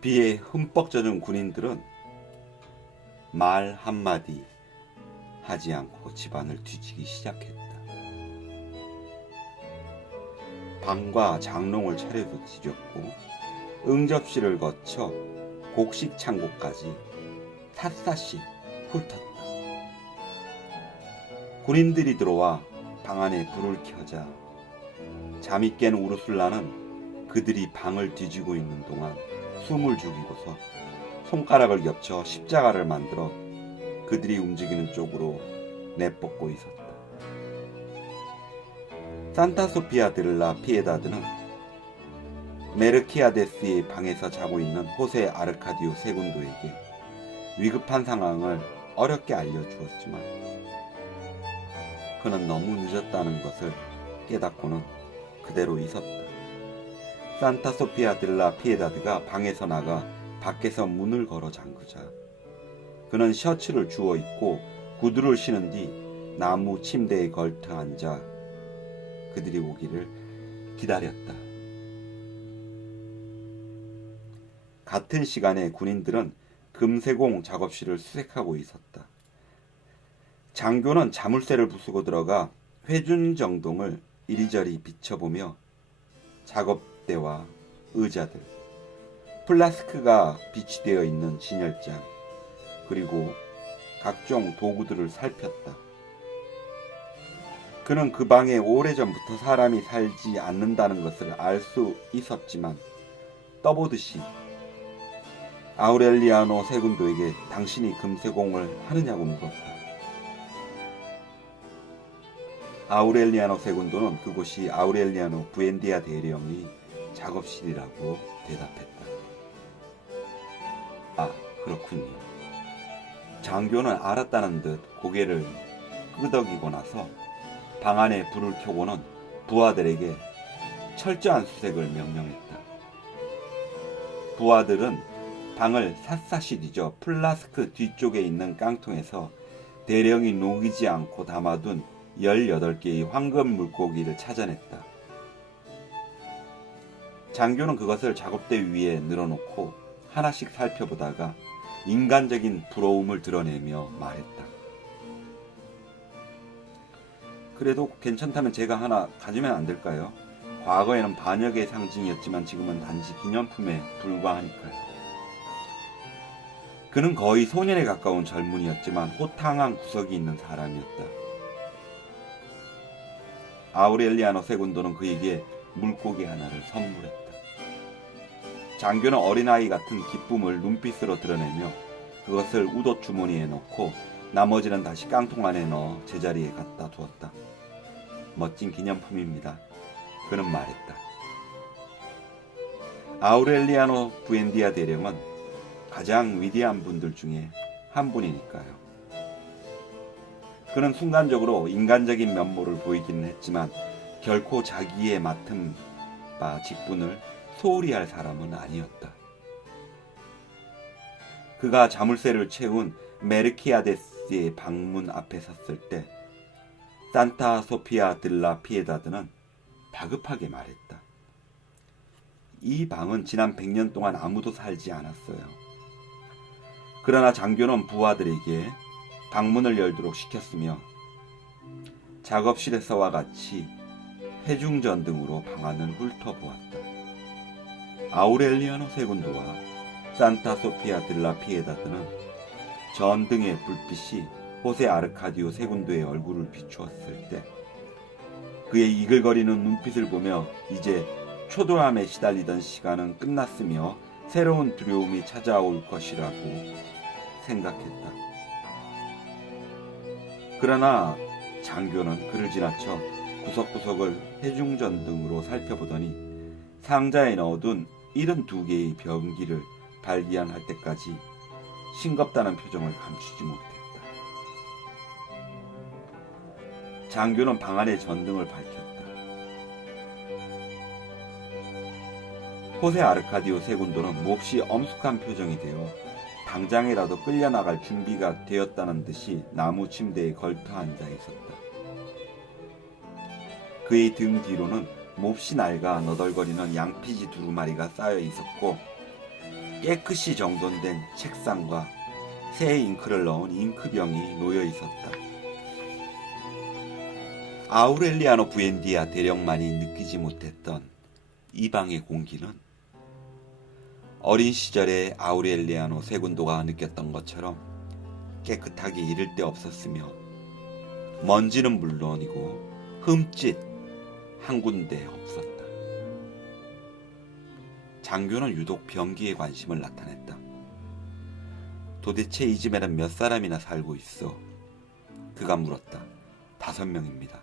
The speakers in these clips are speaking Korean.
비에 흠뻑 젖은 군인들은 말 한마디 하지 않고 집안을 뒤지기 시작했다. 방과 장롱을 차려도 뒤졌고 응접실을 거쳐 곡식 창고까지 샅샅이 훑었다. 군인들이 들어와 방 안에 불을 켜자 잠이 깬 우르슬라는 그들이 방을 뒤지고 있는 동안 숨을 죽이고서 손가락을 겹쳐 십자가를 만들어 그들이 움직이는 쪽으로 내뻗고 있었다. 산타소피아 들라 피에다드는 메르키아데스의 방에서 자고 있는 호세 아르카디오 세군도에게 위급한 상황을 어렵게 알려주었지만 그는 너무 늦었다는 것을 깨닫고는 그대로 있었다. 산타 소피아 들라 피에다드가 방에서 나가 밖에서 문을 걸어 잠그자 그는 셔츠를 주워 입고 구두를 신은 뒤 나무 침대에 걸터 앉아 그들이 오기를 기다렸다. 같은 시간에 군인들은 금세공 작업실을 수색하고 있었다. 장교는 자물쇠를 부수고 들어가 회준정동을 이리저리 비춰보며 작업 대와 의자들, 플라스크가 비치되어 있는 진열장, 그리고 각종 도구들을 살폈다. 그는 그 방에 오래전부터 사람이 살지 않는다는 것을 알 수 있었지만 떠보듯이 아우렐리아노 세군도에게 당신이 금세공을 하느냐고 물었다. 아우렐리아노 세군도는 그곳이 아우렐리아노 부엔디아 대령의 작업실이라고 대답했다. 아, 그렇군요. 장교는 알았다는 듯 고개를 끄덕이고 나서 방 안에 불을 켜고는 부하들에게 철저한 수색을 명령했다. 부하들은 방을 샅샅이 뒤져 플라스크 뒤쪽에 있는 깡통에서 대령이 녹이지 않고 담아둔 18개의 황금 물고기를 찾아냈다. 장교는 그것을 작업대 위에 늘어놓고 하나씩 살펴보다가 인간적인 부러움을 드러내며 말했다. 그래도 괜찮다면 제가 하나 가지면 안 될까요? 과거에는 반역의 상징이었지만 지금은 단지 기념품에 불과하니까요. 그는 거의 소년에 가까운 젊은이였지만 호탕한 구석이 있는 사람이었다. 아우렐리아노 세군도는 그에게 물고기 하나를 선물했다. 장교는 어린아이 같은 기쁨을 눈빛으로 드러내며 그것을 우도 주머니에 넣고 나머지는 다시 깡통 안에 넣어 제자리에 갖다 두었다. 멋진 기념품입니다. 그는 말했다. 아우렐리아노 부엔디아 대령은 가장 위대한 분들 중에 한 분이니까요. 그는 순간적으로 인간적인 면모를 보이기는 했지만 결코 자기의 맡은 바 직분을 소홀히 할 사람은 아니었다. 그가 자물쇠를 채운 메르키아데스의 방문 앞에 섰을 때 산타 소피아 들라 피에다드는 다급하게 말했다. 이 방은 지난 100년 동안 아무도 살지 않았어요. 그러나 장교는 부하들에게 방문을 열도록 시켰으며 작업실에서와 같이 회중전 등으로 방안을 훑어보았다. 아우렐리아노 세군도와 산타 소피아 들라 피에다드는 전 등의 불빛이 호세 아르카디오 세군도의 얼굴을 비추었을 때 그의 이글거리는 눈빛을 보며 이제 초조함에 시달리던 시간은 끝났으며 새로운 두려움이 찾아올 것이라고 생각했다. 그러나 장교는 그를 지나쳐 구석구석을 해중전 등으로 살펴보더니 상자에 넣어둔 72개의 병기를 발견할 때까지 싱겁다는 표정을 감추지 못했다. 장교는 방 안의 전등을 밝혔다. 호세 아르카디오 세군도는 몹시 엄숙한 표정이 되어 당장이라도 끌려나갈 준비가 되었다는 듯이 나무 침대에 걸터 앉아 있었다. 그의 등 뒤로는 몹시 낡아 너덜거리는 양피지 두루마리가 쌓여 있었고 깨끗이 정돈된 책상과 새 잉크를 넣은 잉크병이 놓여 있었다. 아우렐리아노 부엔디아 대령만이 느끼지 못했던 이 방의 공기는 어린 시절의 아우렐리아노 세군도가 느꼈던 것처럼 깨끗하게 이를 데 없었으며 먼지는 물론이고 흠짓 한 군데 없었다. 장교는 유독 변기에 관심을 나타냈다. 도대체 이 집에는 몇 사람이나 살고 있어? 그가 물었다. 다섯 명입니다.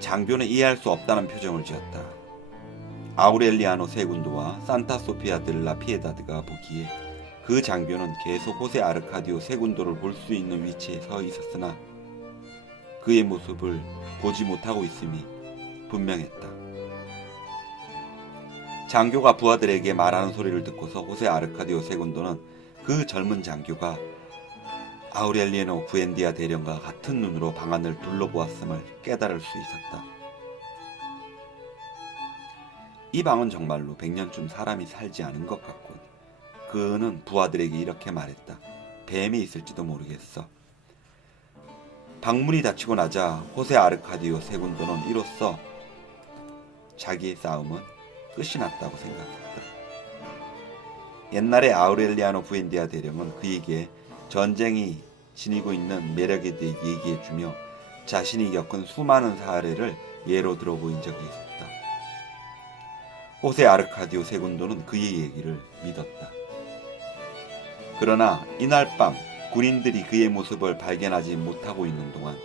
장교는 이해할 수 없다는 표정을 지었다. 아우렐리아노 세군도와 산타 소피아 들라 피에다드가 보기에 그 장교는 계속 호세 아르카디오 세군도를 볼 수 있는 위치에 서 있었으나 그의 모습을 보지 못하고 있음이 분명했다. 장교가 부하들에게 말하는 소리를 듣고서 호세 아르카디오 세군도는 그 젊은 장교가 아우렐리에노 부엔디아 대령과 같은 눈으로 방안을 둘러보았음을 깨달을 수 있었다. 이 방은 정말로 백년쯤 사람이 살지 않은 것 같군. 그는 부하들에게 이렇게 말했다. 뱀이 있을지도 모르겠어. 방문이 닫히고 나자 호세 아르카디오 세군도는 이로써 자기의 싸움은 끝이 났다고 생각했다. 옛날에 아우렐리아노 부엔디아 대령은 그에게 전쟁이 지니고 있는 매력에 대해 얘기해주며 자신이 겪은 수많은 사례를 예로 들어보인 적이 있었다. 호세 아르카디오 세군도는 그의 얘기를 믿었다. 그러나 이날 밤 군인들이 그의 모습을 발견하지 못하고 있는 동안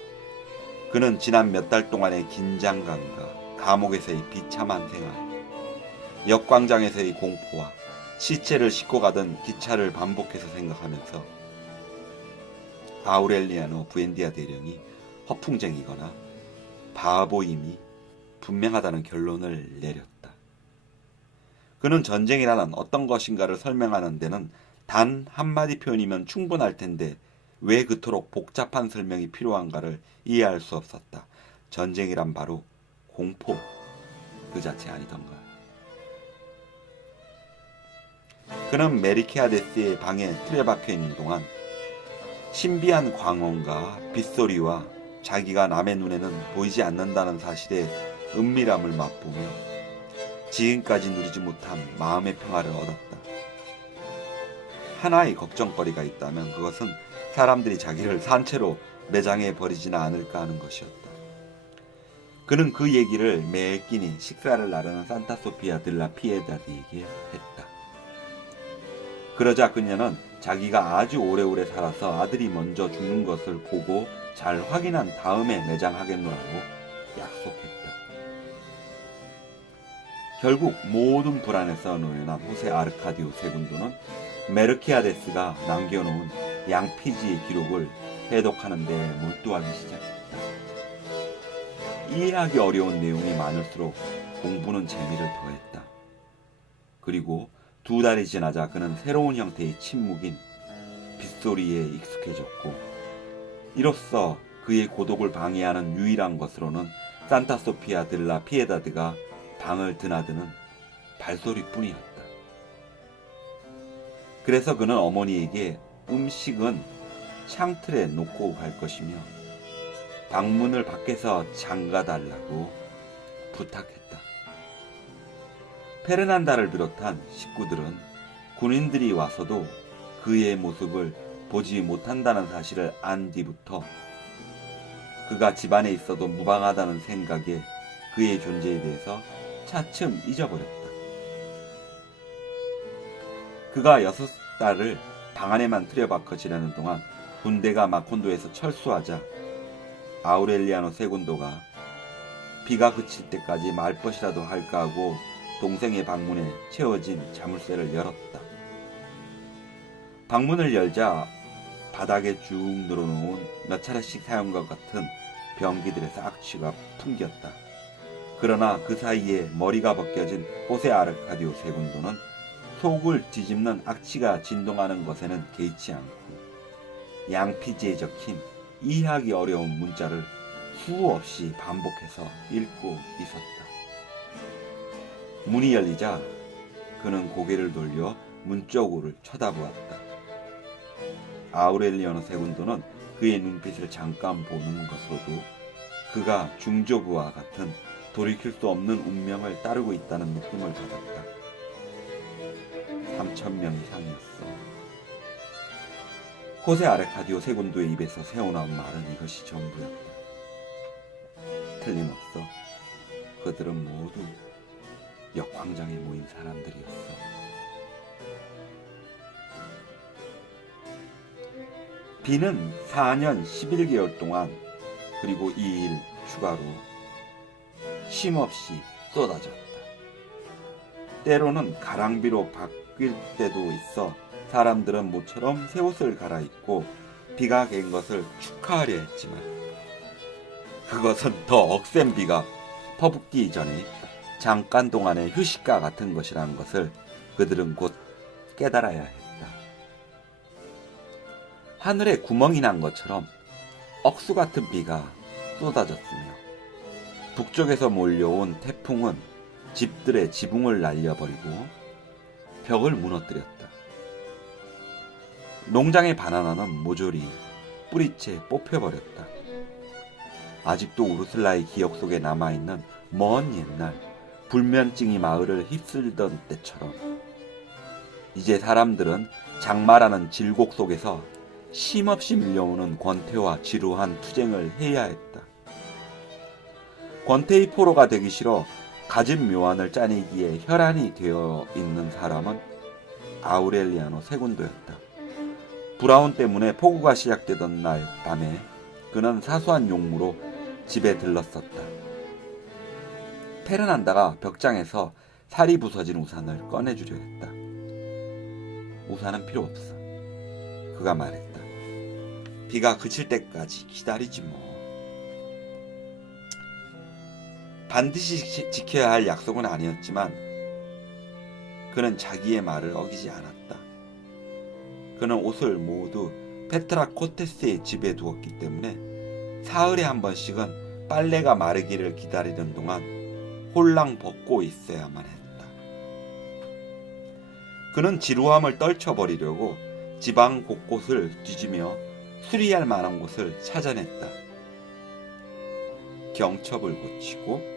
그는 지난 몇 달 동안의 긴장감과 감옥에서의 비참한 생활, 역광장에서의 공포와 시체를 싣고 가던 기차를 반복해서 생각하면서 아우렐리아노 부엔디아 대령이 허풍쟁이거나 바보임이 분명하다는 결론을 내렸다. 그는 전쟁이라는 어떤 것인가를 설명하는 데는 단 한마디 표현이면 충분할 텐데 왜 그토록 복잡한 설명이 필요한가를 이해할 수 없었다. 전쟁이란 바로 공포 그 자체 아니던가. 그는 메리케아데스의 방에 틀에 박혀 있는 동안 신비한 광원과 빗소리와 자기가 남의 눈에는 보이지 않는다는 사실의 은밀함을 맛보며 지금까지 누리지 못한 마음의 평화를 얻었다. 하나의 걱정거리가 있다면 그것은 사람들이 자기를 산채로 매장해 버리지는 않을까 하는 것이었다. 그는 그 얘기를 매 끼니 식사를 나르는 산타 소피아 들라 피에다드에게 했다. 그러자 그녀는 자기가 아주 오래오래 살아서 아들이 먼저 죽는 것을 보고 잘 확인한 다음에 매장하겠노라고 약속했다. 결국 모든 불안에서 노연한 호세 아르카디오 세군도는 메르키아데스가 남겨놓은 양피지의 기록을 해독하는 데 몰두하기 시작했다. 이해하기 어려운 내용이 많을수록 공부는 재미를 더했다. 그리고 두 달이 지나자 그는 새로운 형태의 침묵인 빗소리에 익숙해졌고 이로써 그의 고독을 방해하는 유일한 것으로는 산타 소피아 들라 피에다드가 방을 드나드는 발소리뿐이었다. 그래서 그는 어머니에게 음식은 창틀에 놓고 갈 것이며 방문을 밖에서 잠가달라고 부탁했다. 페르난다를 비롯한 식구들은 군인들이 와서도 그의 모습을 보지 못한다는 사실을 안 뒤부터 그가 집안에 있어도 무방하다는 생각에 그의 존재에 대해서 차츰 잊어버렸다. 그가 여섯 달을 방 안에만 틀여박혀 지내는 동안 군대가 마콘도에서 철수하자 아우렐리아노 세군도가 비가 그칠 때까지 말벗이라도 할까 하고 동생의 방문에 채워진 자물쇠를 열었다. 방문을 열자 바닥에 쭉 늘어놓은 몇 차례씩 사용과 같은 변기들에서 악취가 풍겼다. 그러나 그 사이에 머리가 벗겨진 호세 아르카디오 세군도는 속을 뒤집는 악취가 진동하는 것에는 개의치 않고 양피지에 적힌 이해하기 어려운 문자를 수없이 반복해서 읽고 있었다. 문이 열리자 그는 고개를 돌려 문 쪽으로 쳐다보았다. 아우렐리아노 세군도는 그의 눈빛을 잠깐 보는 것으로도 그가 중조부와 같은 돌이킬 수 없는 운명을 따르고 있다는 느낌을 받았다. 3천 명 이상이었어. 호세 아레카디오 세군도의 입에서 새어나온 말은 이것이 전부였다. 틀림없어. 그들은 모두 역광장에 모인 사람들이었어. 비는 4년 11개월 동안 그리고 2일 추가로 쉼없이 쏟아졌다. 때로는 가랑비로 바뀔 때도 있어 사람들은 모처럼 새 옷을 갈아입고 비가 갠 것을 축하하려 했지만 그것은 더 억센 비가 퍼붓기 전에 잠깐 동안의 휴식과 같은 것이라는 것을 그들은 곧 깨달아야 했다. 하늘에 구멍이 난 것처럼 억수 같은 비가 쏟아졌으며 북쪽에서 몰려온 태풍은 집들의 지붕을 날려버리고 벽을 무너뜨렸다. 농장의 바나나는 모조리 뿌리채 뽑혀버렸다. 아직도 우르슬라의 기억 속에 남아있는 먼 옛날 불면증이 마을을 휩쓸던 때처럼 이제 사람들은 장마라는 질곡 속에서 쉼없이 밀려오는 권태와 지루한 투쟁을 해야 했다. 권태의 포로가 되기 싫어 가진 묘안을 짜내기에 혈안이 되어 있는 사람은 아우렐리아노 세군도였다. 브라운 때문에 폭우가 시작되던 날 밤에 그는 사소한 용무로 집에 들렀었다. 페르난다가 벽장에서 살이 부서진 우산을 꺼내주려 했다. 우산은 필요 없어. 그가 말했다. 비가 그칠 때까지 기다리지 뭐. 반드시 지- 지켜야 할 약속은 아니었지만 그는 자기의 말을 어기지 않았다. 그는 옷을 모두 페트라 코테스의 집에 두었기 때문에 사흘에 한 번씩은 빨래가 마르기를 기다리는 동안 홀랑 벗고 있어야만 했다. 그는 지루함을 떨쳐버리려고 지방 곳곳을 뒤지며 수리할 만한 곳을 찾아냈다. 경첩을 고치고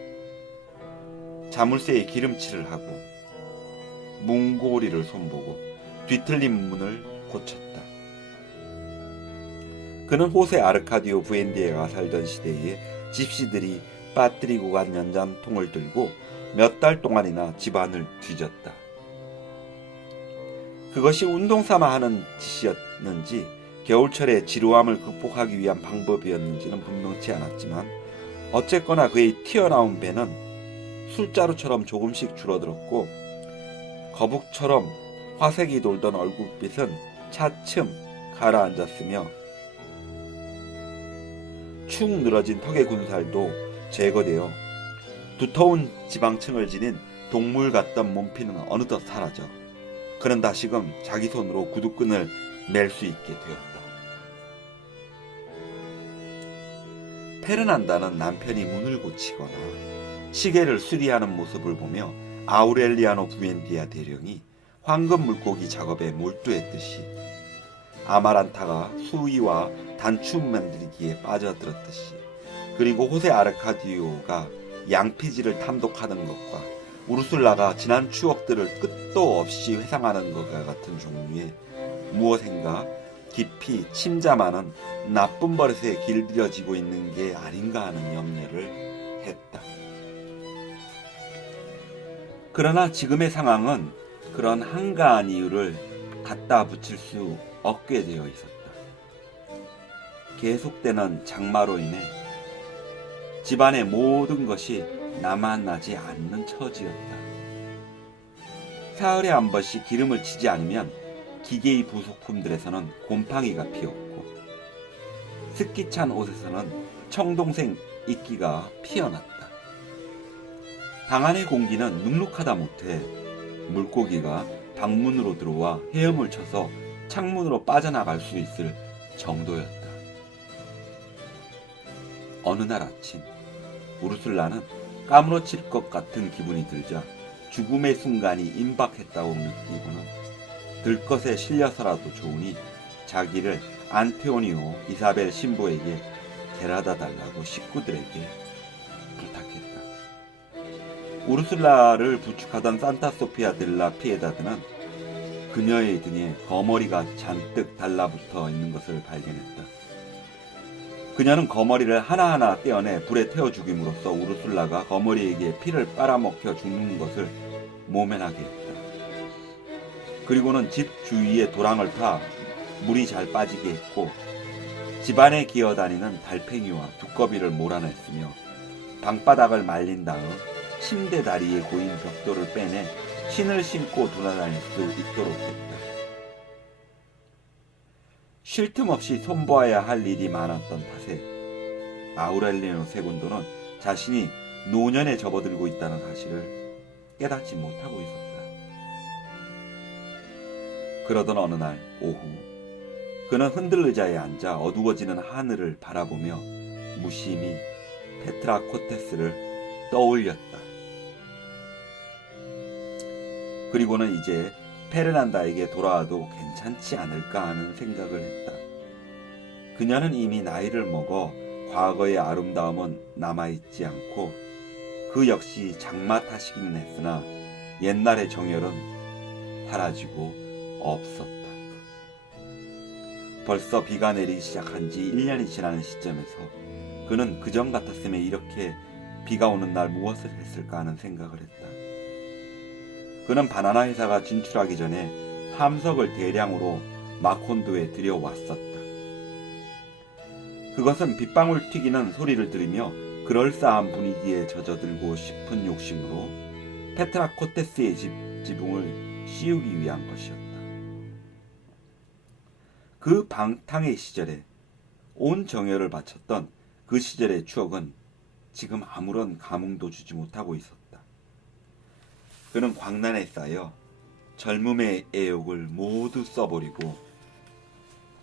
자물쇠에 기름칠을 하고 문고리를 손보고 뒤틀린 문을 고쳤다. 그는 호세 아르카디오 부엔디에가 살던 시대에 집시들이 빠뜨리고 간 연장통을 들고 몇 달 동안이나 집안을 뒤졌다. 그것이 운동 삼아 하는 짓이었는지 겨울철의 지루함을 극복하기 위한 방법이었는지는 분명치 않았지만 어쨌거나 그의 튀어나온 배는 술자루처럼 조금씩 줄어들었고 거북처럼 화색이 돌던 얼굴빛은 차츰 가라앉았으며 축 늘어진 턱의 군살도 제거되어 두터운 지방층을 지닌 동물 같던 몸피는 어느덧 사라져 그는 다시금 자기 손으로 구두끈을 맬수 있게 되었다. 페르난다는 남편이 문을 고치거나 시계를 수리하는 모습을 보며 아우렐리아노 부엔디아 대령이 황금 물고기 작업에 몰두했듯이 아마란타가 수위와 단추 만들기에 빠져들었듯이 그리고 호세 아르카디오가 양피지를 탐독하는 것과 우르술라가 지난 추억들을 끝도 없이 회상하는 것과 같은 종류의 무엇인가 깊이 침잠하는 나쁜 버릇에 길들여지고 있는 게 아닌가 하는 염려를 했다. 그러나 지금의 상황은 그런 한가한 이유를 갖다 붙일 수 없게 되어 있었다. 계속되는 장마로 인해 집안의 모든 것이 남아나지 않는 처지였다. 사흘에 한 번씩 기름을 치지 않으면 기계의 부속품들에서는 곰팡이가 피었고 습기 찬 옷에서는 청동생 이끼가 피어났다. 방 안의 공기는 눅눅하다 못해 물고기가 방문으로 들어와 헤엄을 쳐서 창문으로 빠져나갈 수 있을 정도였다. 어느 날 아침 우르슬라는 까무러칠 것 같은 기분이 들자 죽음의 순간이 임박했다고 느끼고는 들것에 실려서라도 좋으니 자기를 안테오니오 이사벨 신부에게 데려다 달라고 식구들에게 부탁했다. 우르슬라를 부축하던 산타 소피아 델라 피에다드는 그녀의 등에 거머리가 잔뜩 달라붙어 있는 것을 발견했다. 그녀는 거머리를 하나하나 떼어내 불에 태워 죽임으로써 우르슬라가 거머리에게 피를 빨아먹혀 죽는 것을 모면하게 했다. 그리고는 집 주위에 도랑을 파 물이 잘 빠지게 했고 집안에 기어다니는 달팽이와 두꺼비를 몰아냈으며 방바닥을 말린 다음 침대 다리에 고인 벽돌을 빼내 신을 신고 돌아다닐 수 있도록 했다. 쉴 틈 없이 손보아야 할 일이 많았던 탓에 아우렐리노 세군도는 자신이 노년에 접어들고 있다는 사실을 깨닫지 못하고 있었다. 그러던 어느 날 오후 그는 흔들 의자에 앉아 어두워지는 하늘을 바라보며 무심히 페트라 코테스를 떠올렸다. 그리고는 이제 페르난다에게 돌아와도 괜찮지 않을까 하는 생각을 했다. 그녀는 이미 나이를 먹어 과거의 아름다움은 남아있지 않고 그 역시 장마 탓이기는 했으나 옛날의 정열은 사라지고 없었다. 벌써 비가 내리기 시작한 지 1년이 지나는 시점에서 그는 그전 같았으면 이렇게 비가 오는 날 무엇을 했을까 하는 생각을 했다. 그는 바나나 회사가 진출하기 전에 함석을 대량으로 마콘도에 들여왔었다. 그것은 빗방울 튀기는 소리를 들으며 그럴싸한 분위기에 젖어들고 싶은 욕심으로 페트라 코테스의 집, 지붕을 씌우기 위한 것이었다. 그 방탕의 시절에 온 정열을 바쳤던 그 시절의 추억은 지금 아무런 감흥도 주지 못하고 있었다. 그는 광란에 쌓여 젊음의 애욕을 모두 써버리고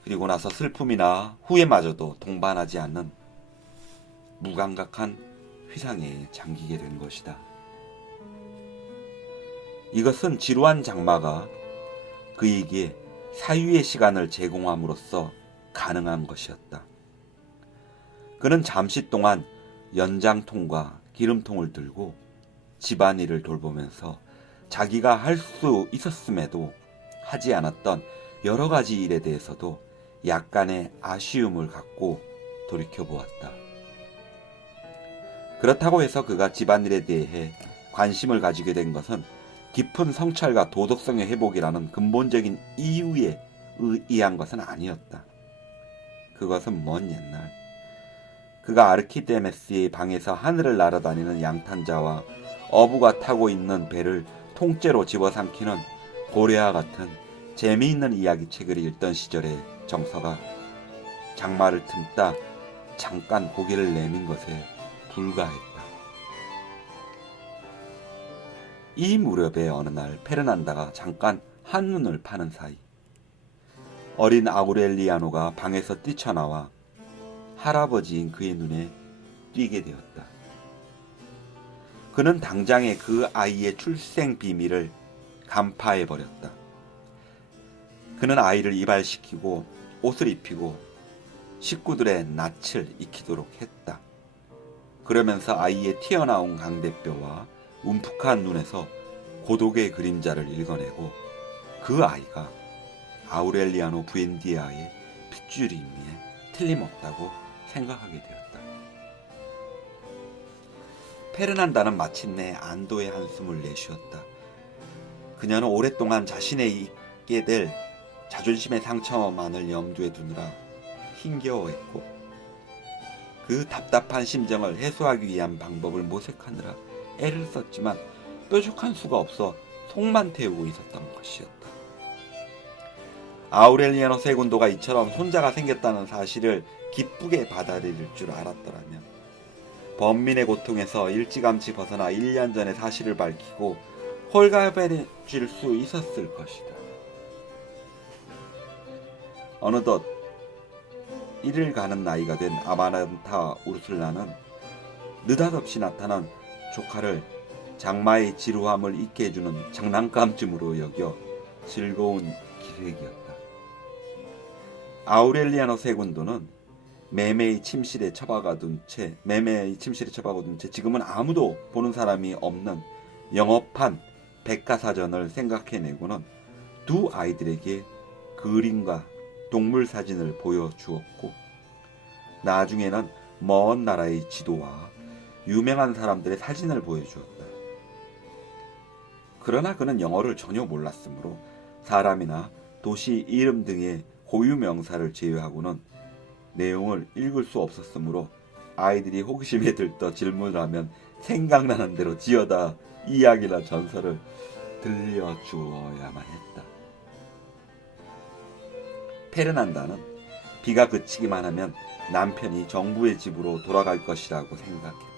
그리고 나서 슬픔이나 후회마저도 동반하지 않는 무감각한 휘상에 잠기게 된 것이다. 이것은 지루한 장마가 그에게 사유의 시간을 제공함으로써 가능한 것이었다. 그는 잠시 동안 연장통과 기름통을 들고 집안일을 돌보면서 자기가 할 수 있었음에도 하지 않았던 여러 가지 일에 대해서도 약간의 아쉬움을 갖고 돌이켜 보았다. 그렇다고 해서 그가 집안일에 대해 관심을 가지게 된 것은 깊은 성찰과 도덕성의 회복이라는 근본적인 이유에 의한 것은 아니었다. 그것은 먼 옛날 그가 아르키데메스의 방에서 하늘을 날아다니는 양탄자와 어부가 타고 있는 배를 통째로 집어삼키는 고래와 같은 재미있는 이야기책을 읽던 시절의 정서가 장마를 틈다 잠깐 고개를 내민 것에 불과했다. 이 무렵에 어느 날 페르난다가 잠깐 한눈을 파는 사이 어린 아우렐리아노가 방에서 뛰쳐나와 할아버지인 그의 눈에 띄게 되었다. 그는 당장에 그 아이의 출생 비밀을 간파해 버렸다. 그는 아이를 이발시키고 옷을 입히고 식구들의 낯을 익히도록 했다. 그러면서 아이의 튀어나온 강대뼈와 움푹한 눈에서 고독의 그림자를 읽어내고 그 아이가 아우렐리아노 부엔디아의 핏줄임에 틀림없다고 생각하게 되었다. 페르난다는 마침내 안도의 한숨을 내쉬었다. 그녀는 오랫동안 자신의 있게 될 자존심의 상처만을 염두에 두느라 힘겨워했고 그 답답한 심정을 해소하기 위한 방법을 모색하느라 애를 썼지만 뾰족한 수가 없어 속만 태우고 있었던 것이었다. 아우렐리아노 세군도가 이처럼 손자가 생겼다는 사실을 기쁘게 받아들일 줄 알았더라면 범민의 고통에서 일찌감치 벗어나 1년 전의 사실을 밝히고 홀가분해질 수 있었을 것이다. 어느덧 이를 가는 나이가 된 아마란타 우르슬라는 느닷없이 나타난 조카를 장마의 지루함을 잊게 해주는 장난감쯤으로 여겨 즐거운 기획이었다. 아우렐리아노 세군도는 매매의 침실에 처박아둔 채 매매의 침실에 처박아둔 채 지금은 아무도 보는 사람이 없는 영업한 백과사전을 생각해내고는 두 아이들에게 그림과 동물 사진을 보여주었고 나중에는 먼 나라의 지도와 유명한 사람들의 사진을 보여주었다. 그러나 그는 영어를 전혀 몰랐으므로 사람이나 도시 이름 등의 고유 명사를 제외하고는 내용을 읽을 수 없었으므로 아이들이 호기심에 들떠 질문을 하면 생각나는 대로 지어다 이야기나 전설을 들려주어야만 했다. 페르난다는 비가 그치기만 하면 남편이 정부의 집으로 돌아갈 것이라고 생각했다.